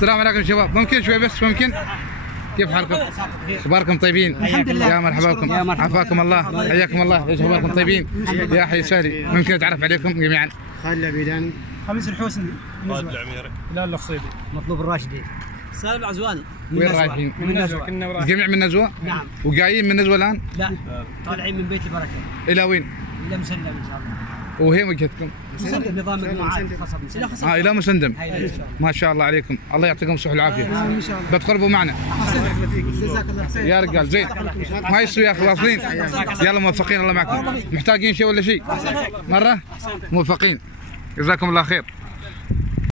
السلام عليكم شباب، ممكن شوي بس ممكن؟ كيف حالكم؟ اخباركم طيبين؟ الحمد لله. يا مرحبا بكم، عافاكم الله، حياكم الله، ايش اخباركم طيبين؟ يا حي سهلي، ممكن اتعرف عليكم جميعا؟ خالد العبيداني، خميس الحوسني، خالد العميري، هلال الخصيبي، مطلوب الراشدي، سالم العزواني. وين رايحين؟ من نزوة. الجميع من نزوة؟ نعم. وقايين من نزوة الان؟ لا، طالعين من بيت البركه الى وين؟ الى مسلم ان شاء الله. وهي وجهتكم؟ مسلم نظام مجموعات خاصه بمسلم. الى مسندم. هاي ان شاء الله. ما شاء الله عليكم، الله يعطيكم الصحة والعافية. ان شاء الله. بتقربوا معنا جزاك الله خير. يا رجال، زين ما يسوي يا اخي، واصلين؟ يلا موفقين، الله معكم. محتاجين شيء ولا شيء؟ مرة؟ موفقين، جزاكم الله خير.